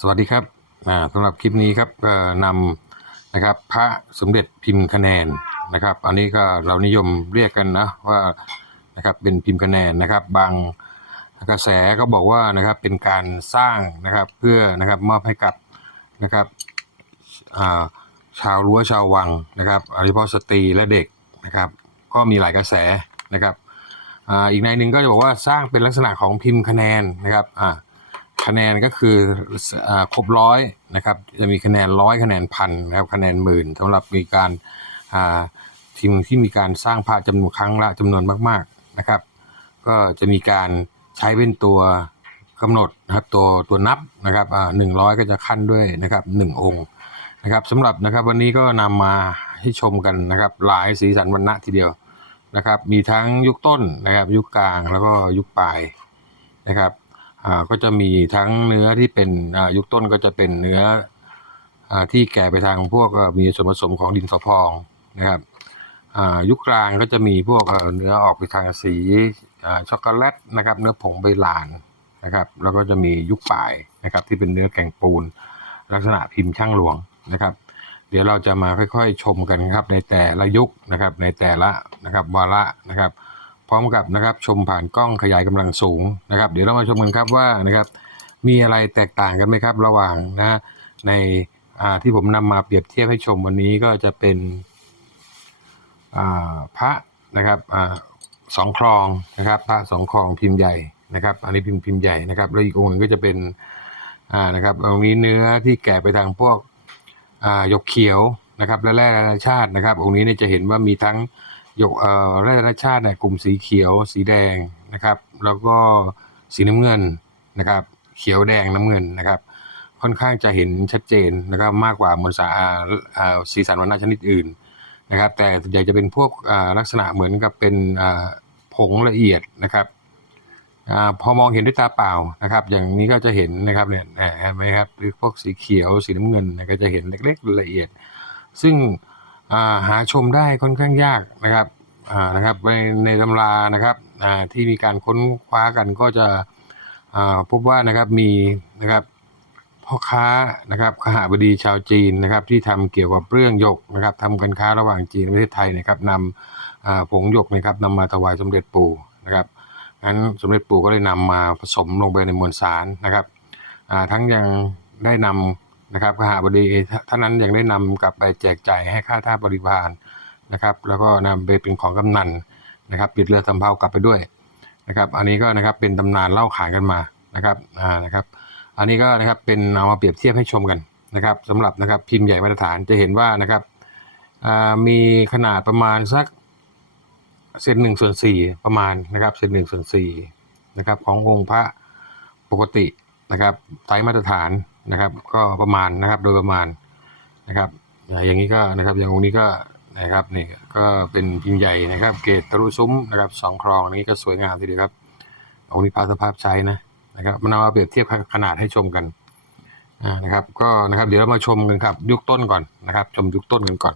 สวัสดีครับสำหรับคลิปนี้ครับนำนะครับพระสมเด็จพิมพ์คะแนนนะครับ อันนี้ก็เรานิยมเรียกกันนะว่านะครับเป็นพิมพ์คะแนนนะครับ บางกระแสก็บอกว่านะครับเป็นการสร้างนะครับเพื่อนะครับมอบให้กับนะครับชาวรั้วชาววังนะครับโดยเฉพาะสตรีและเด็กนะครับก็มีหลายกระแสนะครับอีกในหนึ่งก็จะบอกว่าสร้างเป็นลักษณะของพิมพ์คะแนนนะครับอ่า คะแนนก็คืออครบร้อยนะครับจะมีคะแนนร้อยคะแนนพันนะครับคะแนนหมื่นสำหรับมีการทีมที่มีการสร้างพระจำนวนครั้งละจำนวนมาก ๆนะครับ ก็จะมีการใช้เป็นตัวกำหนดนะครับตัวตัวนับนะครับหนึ่งร้อยก็จะขั้นด้วยนะครับหนึ่งองค์นะครับสำหรับนะครับวันนี้ก็นำมาให้ชมกันนะครับ หลายสีสันวรรณะทีเดียวนะครับ มีทั้งยุคต้นนะครับ ยุคกลางแล้วก็ยุคปลายนะครับ ก็จะมีทั้งเนื้อที่เป็นยุคต้นก็จะเป็นเนื้ออที่แก่ไปทางพวกมีส่วนผสมของดินสอพองนะครับยุคกลางก็จะมีพวกเนื้อออกไปทางสีช็อกโกแลตนะครับ เนื้อผงใบลานนะครับแล้วก็จะมียุคปลายนะครับ ที่เป็นเนื้อแกงปูน ลักษณะพิมพ์ช่างหลวงนะครับ เดี๋ยวเราจะมาค่อยๆชมกันครับในแต่ละยุคนะครับในแต่ละนะครับวาระนะครับ พร้อมกับนะครับชมผ่านกล้องขยายกำลังสูงนะครับ เดี๋ยวเรามาชมกันครับว่านะครับมีอะไรแตกต่างกันไหมครับ ระหว่างนะในที่ผมนำมาเปรียบเทียบให้ชมวันนี้ก็จะเป็นพระนะครับอสองครองนะครับ พระสองครองพิมพ์ใหญ่นะครับ อันนี้พิมพ์พิมพ์ใหญ่นะครับแล้วอีกองค์หนึ่งก็จะเป็นนะครับองนี้เนื้อที่แก่ไปทางพวกหยกเขียวนะครับ และแร่นานาชาตินะครับ องค์นี้เนี่ยจะเห็นว่ามีทั้ง ยกเอ่อแร่ธรรมชาติเนี่ยกลุ่มสีเขียว สีแดงนะครับ แล้วก็สีน้ำเงินนะครับ เขียวแดงน้ำเงินนะครับ ค่อนข้างจะเห็นชัดเจนนะครับมากกว่ามวลสารสีสันวรรณชนิดอื่นนะครับ แต่ส่วนใหญ่จะเป็นพวกอ่าลักษณะเหมือนกับเป็นผงละเอียดนะครับอพอมองเห็นด้วยตาเปล่านะครับ อย่างนี้ก็จะเห็นนะครับเนี่ยเห็นไหมครับหรือพวกสีเขียวสีน้ำเงินนะก็จะเห็นเล็กๆละเอียด ซึ่ง หาชมได้ค่อนข้างยากนะครับนะครับในในตำรานะครับที่มีการค้นคว้ากันก็จะพบว่านะครับมีนะครับพ่อค้านะครับขหบดีชาวจีนนะครับ ที่ทำเกี่ยวกับเรื่องหยกนะครับทำการค้าระหว่างจีนและประเทศไทยนะครับนำผงหยกนะครับนำมาถวายสมเด็จปู่นะครับงั้นสมเด็จปู่ก็เลยนำมาผสมลงไปในมวลสารนะครับทั้งยังได้นำ นะครับขหาบดีท่านนั้นยังได้นำกลับไปแจกจ่ายให้ข้าทาสบริพารนะครับ แล้วก็นำไปเป็นของกำนันนะครับปิดเรือสำเภากลับไปด้วยนะครับ อันนี้ก็นะครับเป็นตำนานเล่าขานกันมานะครับอ่านะครับ อันนี้ก็นะครับเป็นเอามาเปรียบเทียบให้ชมกันนะครับสำหรับนะครับพิมพ์ใหญ่มาตรฐานจะเห็นว่านะครับอ่ามีขนาดประมาณสักเซนหนึ่งส่วนสี่ประมาณนะครับเซนหนึ่งส่วนสี่นะครับขององค์พระปกตินะครับไซส์มาตรฐาน นะครับ ก็ประมาณนะครับโดยประมาณนะครับ อย่างนี้ก็นะครับอย่างองค์นี้ก็นะครับนี่ก็เป็นพิมพ์ใหญ่นะครับ เกรดทะลุซุ้มนะครับสองครองอันนี้ก็สวยงามทีเดียวครับองค์นี้พาสภาพใช้นะนะครับมันเอามาเปรียบเทียบขนาดให้ชมกันนะครับ ก็นะครับเดี๋ยวเรามาชมกันครับ ยุคต้นก่อนนะครับ ชมยุคต้นกันก่อน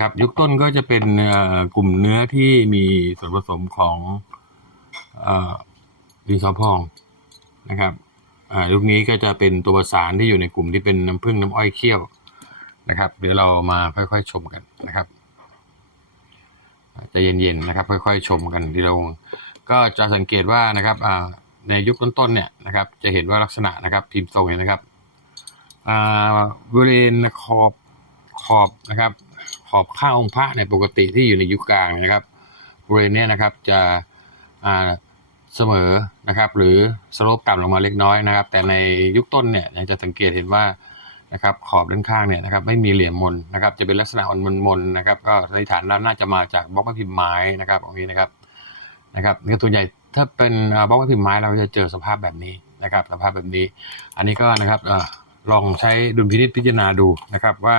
ครับยุคต้นก็จะเป็นกลุ่มเนื้อที่มีส่วนผสมของเอ่อดินสอพองนะครับอ่ายุคนี้ก็จะเป็นตัวประสานที่อยู่ในกลุ่มที่เป็นน้ำผึ้งน้ำอ้อยเคี่ยวนะครับ เดี๋ยวเรามาค่อยๆชมกันนะครับจะเย็นๆนะครับ ค่อยๆชมกันทีละองก็จะสังเกตว่านะครับในยุคต้นๆเนี่ยนะครับ จะเห็นว่าลักษณะนะครับพิมพ์ทรงเห็นนะครับบริเวณขอบขอบนะครับ ขอบข้างองค์พระในปกติที่อยู่ในยุคกลางนะครับบริเวณเนี้ยนะครับจะเสมอนะครับหรือสโลปต่ำลงมาเล็กน้อยนะครับ แต่ในยุคต้นเนี่ยจะสังเกตเห็นว่านะครับขอบด้านข้างเนี่ยนะครับไม่มีเหลี่ยมมนนะครับจะเป็นลักษณะอ่อนมนๆนะครับก็สันนิษฐานว่าน่าจะมาจากบล็อกพิมพ์ไม้นะครับตรงนี้นะครับนะครับนี่ตัวใหญ่ถ้าเป็นบล็อกพิมพ์ไม้เราจะเจอสภาพแบบนี้นะครับสภาพแบบนี้ อันนี้ก็นะครับอลองใช้ดุลพินิจพิจารณาดูนะครับว่า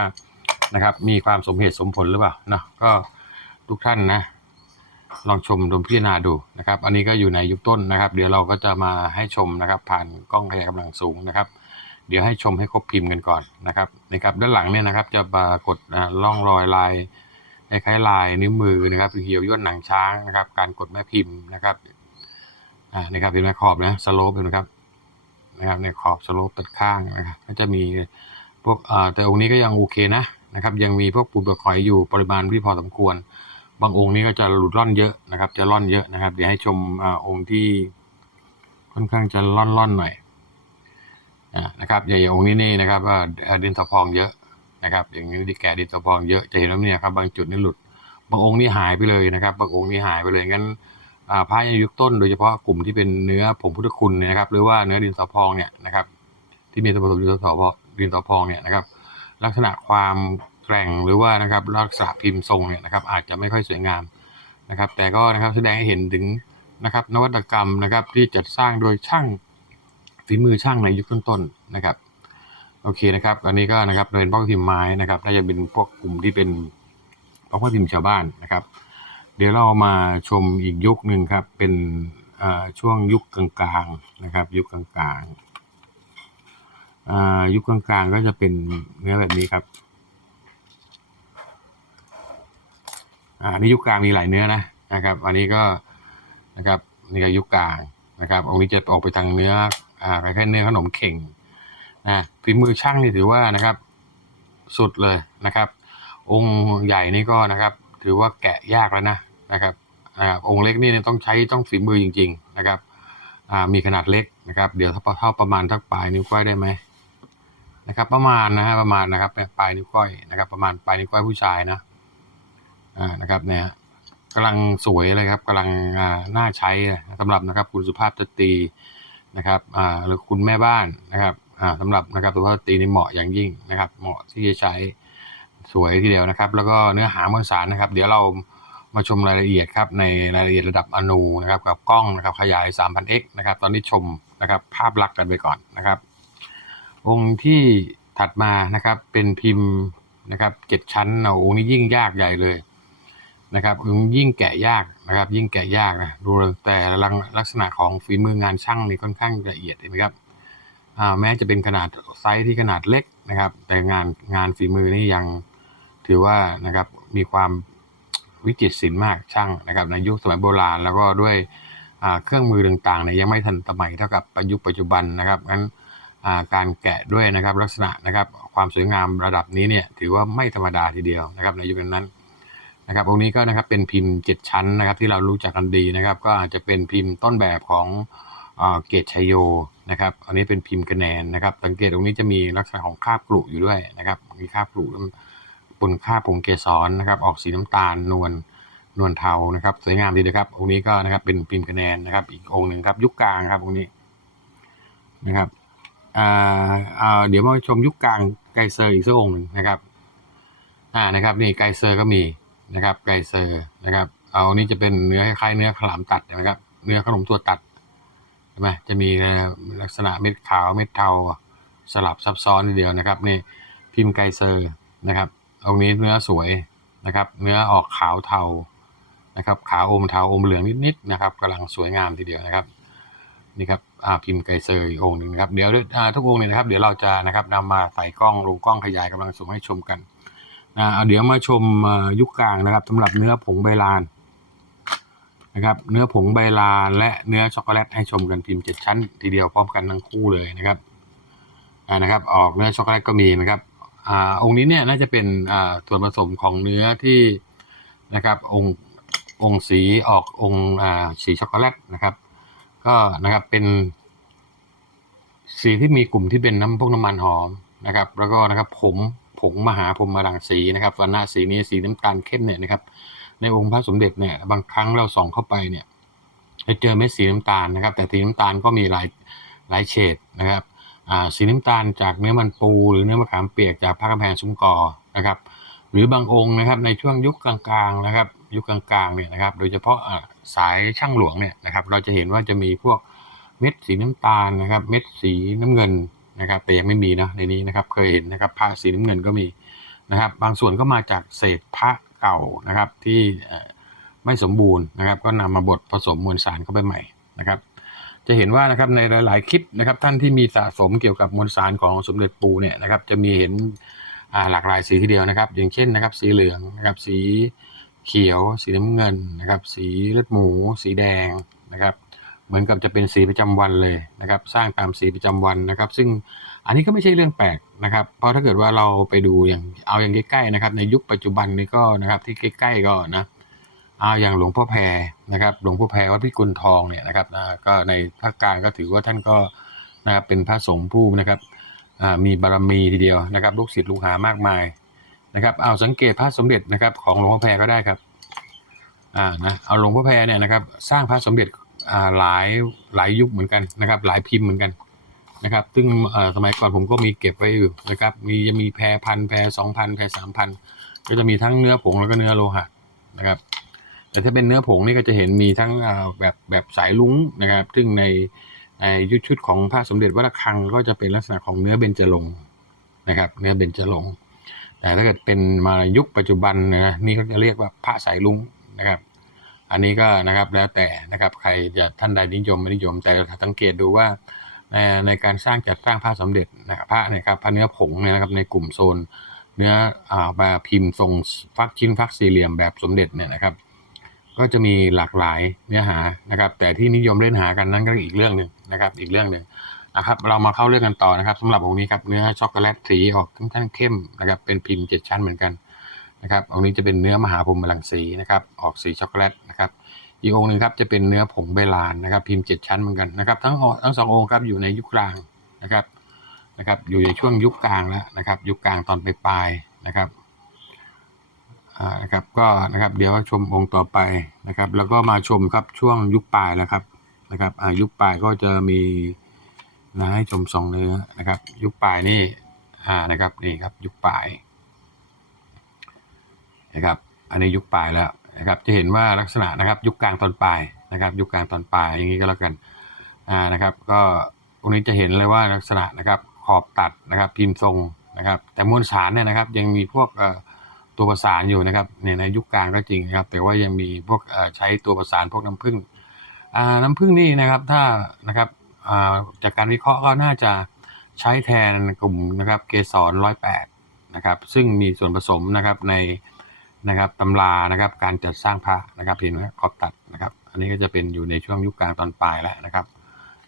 นะครับ มีความสมเหตุสมผลหรือเปล่าเนาะก็ทุกท่านนะ ลองชมดมพิจารณาดูนะครับ อันนี้ก็อยู่ในยุคต้นนะครับ เดี๋ยวเราก็จะมาให้ชมนะครับ ผ่านกล้องขยายกำลังสูงนะครับ เดี๋ยวให้ชมให้ครบพิมพ์กันก่อนนะครับนะครับ ด้านหลังเนี่ยนะครับ จะปรากฏอ่าร่องรอยลายคล้ายลายนิ้วมือนะครับเหี่ยวย่นหนังช้างนะครับ การกดแม่พิมพ์นะครับอ่านะครับเห็นไหมขอบนะสโลปเห็นไหมครับนะครับในขอบสโลปตัดข้างนะครับก็จะมีพวกอ่าแต่องค์นี้ก็ยังโอเคนะ นะครับยังมีพวกปูนเปลือกอยอยู่ปริมาณที่พอสมควร บางองค์นี้ก็จะหลุดร่อนเยอะนะครับ จะร่อนเยอะนะครับ เดี๋ยวให้ชมอองค์ที่ค่อนข้างจะร่อนร่อนหน่อยนะครับอย่างองค์นี้นี่นะครับว่าดินสอพองเยอะนะครับ อย่างนี้ดิแกดินสอพองเยอะจะเห็นว่าเนี่ยครับบางจุดนี่หลุด บางองค์นี่หายไปเลยนะครับ บางองค์นี่หายไปเลยงั้นอ่าพระยุคต้นโดยเฉพาะกลุ่มที่เป็นเนื้อผงพุทธคุณนะครับ หรือว่าเนื้อดินสอพองเนี่ยนะครับ ที่มีส่วนผสมดินสอพองดินสอพองเนี่ยนะครับ ลักษณะความแกร่งหรือว่านะครับลักษณะพิมพ์ทรงเนี่ยนะครับอาจจะไม่ค่อยสวยงามนะครับ แต่ก็นะครับแสดงให้เห็นถึงนะครับนวัตกรรมนะครับที่จัดสร้างโดยช่างฝีมือช่างในยุคต้นๆนะครับโอเคนะครับ อันนี้ก็นะครับเป็นพวกพิมพ์ไม้นะครับน่าจะเป็นพวกกลุ่มที่เป็นพวกพิมพ์ชาวบ้านนะครับ เดี๋ยวเรามาชมอีกยุคหนึ่งครับเป็นอ่าช่วงยุคกลางๆนะครับ ยุคกลางๆ ยุคกลางๆก็จะเป็นเนื้อแบบนี้ครับอันนี้ยุคกลางมีหลายเนื้อนะนะครับ อันนี้ก็นะครับนี่ก็ยุคกลางนะครับองค์นี้จะออกไปทางเนื้ออ่าคล้ายๆเนื้อขนมเข่งนะฝีมือช่างนี่ถือว่านะครับสุดเลยนะครับ องค์ใหญ่นี่ก็นะครับ ถือว่าแกะยากแล้วนะนะครับอ่าองค์เล็กนี่ต้องใช้ต้องฝีมือจริง ๆ นะครับอ่ามีขนาดเล็กนะครับ เดี๋ยวถ้าเท่าประมาณทักปลายนิ้วก้อยได้ไหม นะครับ ประมาณนะฮะประมาณนะครับปลายนิ้วก้อยนะครับ ประมาณปลายนิ้วก้อยผู้ชายนะอ่านะครับเนี่ยกำลังสวยเลยครับกำลังอ่าน่าใช้สำหรับนะครับ คุณสุภาพสตรีนะครับอ่าหรือคุณแม่บ้านนะครับอ่าสำหรับนะครับสุภาพสตรีนี่เหมาะอย่างยิ่งนะครับ เหมาะที่จะใช้สวยทีเดียวนะครับ แล้วก็เนื้อหามวลสารนะครับ เดี๋ยวเรามาชมรายละเอียดครับในรายละเอียดระดับอนูนะครับ กับกล้องนะครับขยาย 3000x นะครับ ตอนนี้ชมนะครับ ภาพลักษณ์กันไปก่อนนะครับ องค์ที่ถัดมานะครับเป็นพิมพ์นะครับเจ็ดชั้นเอาองค์นี้ยิ่งยากใหญ่เลยนะครับองค์ยิ่งแกะยากนะครับ ยิ่งแกะยากนะดูแต่ลักลักษณะของฝีมืองานช่างนี่ค่อนข้างละเอียดเห็นไหมครับแม้จะเป็นขนาดไซส์ที่ขนาดเล็กนะครับ แต่งานงานฝีมือนี่ยังถือว่านะครับมีความวิจิตรศิลป์มากช่างนะครับ ในยุคสมัยโบราณ แล้วก็ด้วยเครื่องมือต่างๆเนี่ยยังไม่ทันสมัยเท่ากับประยุกต์ปัจจุบันนะครับงั้น การแกะด้วยนะครับลักษณะนะครับความสวยงามระดับนี้เนี่ยถือว่าไม่ธรรมดาทีเดียวนะครับในยุคนั้นนะครับองค์นี้ก็นะครับเป็นพิมพ์เจ็ดชั้นนะครับที่เรารู้จักกันดีนะครับ ก็อาจจะเป็นพิมพ์ต้นแบบของเกตชัยโยนะครับอันนี้เป็นพิมพ์คะแนนนะครับ สังเกตตรงนี้จะมีลักษณะของคราบกรุอยู่ด้วยนะครับมีคราบกรุบนคราบผงเกสรนะครับ ออกสีน้ำตาลนวลนวลเทานะครับ สวยงามดีนะครับองค์นี้ก็นะครับเป็นพิมพ์คะแนนนะครับ อีกองค์หนึ่งครับ ยุคกลางครับองค์นี้นะครับ เดี๋ยวมาชมยุคกลางไกเซอร์อีกสักองค์หนึ่งนะครับอ่านะครับนี่ไกเซอร์ก็มีนะครับ ไกเซอร์นะครับ เอานี่จะเป็นเนื้อคล้ายๆเนื้อขลามตัดนะครับ เนื้อขนมตัวตัดใช่ไหมจะมีลักษณะเม็ดขาวเม็ดเทาสลับซับซ้อนทีเดียวนะครับนี่พิมพ์ไกเซอร์นะครับองนี้เนื้อสวยนะครับ เนื้อออกขาวเทานะครับขาวอมเทาอมเหลืองนิดๆนะครับกำลังสวยงามทีเดียวนะครับนี่ครับ พิมพ์ไกเซอร์อีกองหนึ่งนะครับเดี๋ยวอ่าทุกองเนี่ยนะครับ เดี๋ยวเราจะนะครับนำมาใส่กล้องลงกล้องขยายกำลังส่งให้ชมกันอ่าเดี๋ยวมาชมยุคกลางนะครับสำหรับเนื้อผงใบลานนะครับ เนื้อผงใบลานและเนื้อช็อกโกแลตให้ชมกันพิมพ์เจ็ดชั้น ทีเดียวพร้อมกันทั้งคู่เลยนะครับอ่านะครับ ออกเนื้อช็อกโกแลตก็มีนะครับอ่าองค์นี้เนี่ยน่าจะเป็นอ่าส่วนผสมของเนื้อที่นะครับองค์องค์สีออกองค์อ่าสีช็อกโกแลตนะครับ ก็นะครับเป็น สีที่มีกลุ่มที่เป็นน้ำพวกน้ำมันหอมนะครับ แล้วก็นะครับผมผงมหาพรหมรังสีนะครับวันหน้าสีนี้สีน้ำตาลเข้มเนี่ยนะครับ ในองค์พระสมเด็จเนี่ยบางครั้งเราส่องเข้าไปเนี่ยจะเจอเม็ดสีน้ำตาลนะครับ แต่สีน้ำตาลก็มีหลายหลายเฉดนะครับสีน้ำตาลจากเนื้อมันปู หรือเนื้อมะขามเปียกจากพระกำแพงซุ้มกอนะครับ หรือบางองค์นะครับในช่วงยุคกลางๆนะครับ ยุคกลางๆเนี่ยนะครับ โดยเฉพาะ สายช่างหลวงเนี่ยนะครับ เราจะเห็นว่าจะมีพวกเม็ดสีน้ำตาลนะครับ เม็ดสีน้ำเงินนะครับ แต่ยังไม่มีนะในนี้นะครับ เคยเห็นนะครับผ้าสีน้ำเงินก็มีนะครับ บางส่วนก็มาจากเศษพระเก่านะครับที่ไม่สมบูรณ์นะครับ ก็นำมาบดผสมมวลสารเข้าไปใหม่นะครับ จะเห็นว่านะครับในหลาย ๆ คลิปนะครับ ท่านที่มีสะสมเกี่ยวกับมวลสารของสมเด็จปูเนี่ยนะครับ จะมีเห็นหลากหลายสีทีเดียวนะครับ อย่างเช่นนะครับ สีเหลืองนะครับสี เขียว สีน้ำเงินนะครับ สีเลือดหมู สีแดงนะครับ เหมือนกับจะเป็นสีประจำวันเลยนะครับ สร้างตามสีประจำวันนะครับ ซึ่งอันนี้ก็ไม่ใช่เรื่องแปลกนะครับ เพราะถ้าเกิดว่าเราไปดูอย่างเอาอย่างใกล้ๆนะครับ ในยุคปัจจุบันนี้ก็นะครับที่ใกล้ๆก็นะเอาอย่างหลวงพ่อแพรนะครับ หลวงพ่อแพรวัดพิกุลทองเนี่ยนะครับก็ในภาคกลางก็ถือว่าท่านก็นะครับเป็นพระสงฆ์ผู้นะครับมีบารมีทีเดียวนะครับ ลูกศิษย์ลูกหามากมาย นะครับเอาสังเกตพระสมเด็จนะครับของหลวงพ่อแพรก็ได้ครับอ่านะเอาหลวงพ่อแพรเนี่ยนะครับสร้างพระสมเด็จอ่าหลายหลายยุคเหมือนกันนะครับ หลายพิมพ์เหมือนกันนะครับ ซึ่งเอ่อสมัยก่อนผมก็มีเก็บไว้อยู่นะครับมีจะมีแพรพันแพรสองพันแพรสามพันก็จะมีทั้งเนื้อผงแล้วก็เนื้อโลหะนะครับ แต่ถ้าเป็นเนื้อผงนี่ก็จะเห็นมีทั้งอ่าแบบแบบสายลุ้งนะครับ ซึ่งในในยุคชุดของพระสมเด็จวัดระฆังก็จะเป็นลักษณะของเนื้อเบญจรงค์นะครับ เนื้อเบญจรงค์ แต่ถ้าเกิดเป็นมายุคปัจจุบันนะนี่ก็จะเรียกว่าพระสายลุ้งนะครับ อันนี้ก็นะครับแล้วแต่นะครับใครจะท่านใดนิยมไม่นิยม แต่สังเกตดูว่าในในการสร้างจัดสร้างพระสมเด็จนะครับพระเนะครับพระเนื้อผงเนี่ยนะครับในกลุ่มโซน เนื้ออ่าแบบพิมพ์ทรงฟักชิ้นฟักสี่เหลี่ยมแบบสมเด็จเนี่ยนะครับ ก็จะมีหลากหลายเนื้อหานะครับ แต่ที่นิยมเล่นหากันนั่นก็อีกเรื่องหนึ่งนะครับ อีกเรื่องหนึ่ง นะครับเรามาเข้าเรื่องกันต่อนะครับสำหรับองค์นี้ครับเนื้อช็อกโกแลตสีออกค่อนข้างเข้มนะครับเป็นพิมพ์เจ็ดชั้นเหมือนกันนะครับองค์นี้จะเป็นเนื้อมหาพรหมรังสีนะครับออกสีช็อกโกแลตนะครับอีกองค์หนึ่งครับจะเป็นเนื้อผงใบลานนะครับ พิมพ์เจ็ดชั้นเหมือนกันนะครับทั้งทั้งสององค์ครับอยู่ในยุคกลางนะครับนะครับอยู่ในช่วงยุคกลางแล้วนะครับ ยุคกลางตอนปลายๆนะครับอ่านะครับก็นะครับเดี๋ยวชมองค์ต่อไปนะครับ แล้วก็มาชมครับช่วงยุคปลายแล้วครับนะครับอ่ายุคปลายก็จะมี นะให้ชมสองเนื้อนะครับ ยุคปลายนี่อ่านะครับนี่ครับยุคปลายนะครับอันนี้ยุคปลายแล้วนะครับจะเห็นว่าลักษณะนะครับยุคกลางตอนปลายนะครับยุคกลางตอนปลายอย่างนี้ก็แล้วกันอ่านะครับก็ตรงนี้จะเห็นเลยว่าลักษณะนะครับขอบตัดนะครับพิมพ์ทรงนะครับ แต่มวลสารเนี่ยนะครับยังมีพวกตัวประสานอยู่นะครับเนี่ยในยุคกลางก็จริงนะครับ แต่ว่ายังมีพวกใช้ตัวประสานพวกน้ำผึ้งน้ำผึ้งนี่นะครับถ้านะครับ จากการวิเคราะห์ก็น่าจะใช้แทนกลุ่มนะครับเกสรร้อยแปดนะครับซึ่งมีส่วนผสมนะครับในนะครับตำรานะครับการจัดสร้างพระนะครับเห็นไหมขอบตัดนะครับ อันนี้ก็จะเป็นอยู่ในช่วงยุคกลางตอนปลายแล้วนะครับ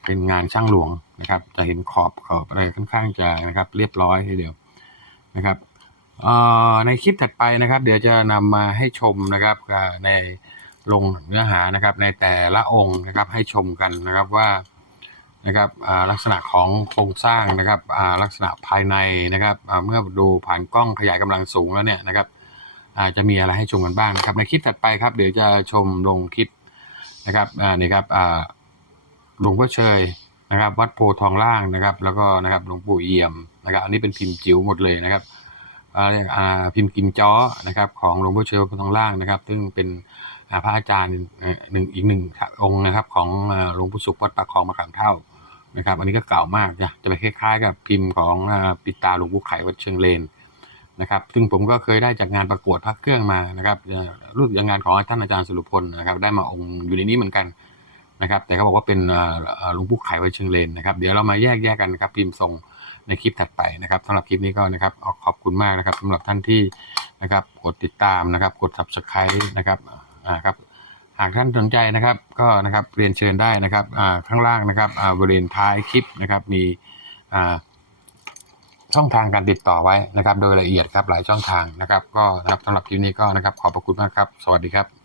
เป็นงานช่างหลวงนะครับ จะเห็นขอบขอบอะไรค่อนข้างจะนะครับ เรียบร้อยทีเดียวนะครับในคลิปถัดไปนะครับ เดี๋ยวจะนำมาให้ชมนะครับในลงเนื้อหานะครับ ในแต่ละองค์นะครับให้ชมกันนะครับว่า นะครับลักษณะของโครงสร้างนะครับลักษณะภายในนะครับเมื่อดูผ่านกล้องขยายกำลังสูงแล้วเนี่ยนะครับจะมีอะไรให้ชมกันบ้างนะครับในคลิปถัดไปครับเดี๋ยวจะชมลงคลิปนะครับนี่ครับหลวงพ่อเชยนะครับ วัดโพทองล่างนะครับ แล้วก็นะครับหลวงปู่เอี่ยมนะครับ อันนี้เป็นพิมพ์จิ๋วหมดเลยนะครับพิมพ์กิมจ้อนะครับ ของหลวงพ่อเชลทองล่างนะครับ ซึ่งเป็นพระอาจารย์หนึ่งอีกหนึ่งองค์นะครับ ของหลวงปู่สุขวัดปากคลองมะขามเท่า นะครับ อันนี้ก็เก่ามากจะจะไปคล้ายๆ กับพิมพ์ของปิดตาหลวงปู่ไข่วัดเชิงเลนนะครับ ซึ่งผมก็เคยได้จากงานประกวดพระเครื่องมานะครับเอ่อรูปอย่างงานของท่านอาจารย์สุรพลนะครับ ได้มาองค์อยู่ในนี้เหมือนกันนะครับ แต่เขาบอกว่าเป็นหลวงปู่ไข่วัดเชิงเลนนะครับ เดี๋ยวเรามาแยกแยกกันนะครับ พิมพ์ทรงในคลิปถัดไปนะครับสำหรับคลิปนี้ก็นะครับขอขอบคุณมากนะครับสำหรับท่านที่นะครับกดติดตามนะครับ กด subscribe นะครับอ่าครับ หากท่านสนใจนะครับก็นะครับเรียนเชิญได้นะครับข้างล่างนะครับบริเวณท้ายคลิปนะครับมีช่องทางการติดต่อไว้นะครับ โดยละเอียดครับหลายช่องทางนะครับ ก็นะครับสำหรับคลิปนี้ก็นะครับขอบพระคุณมากครับ สวัสดีครับ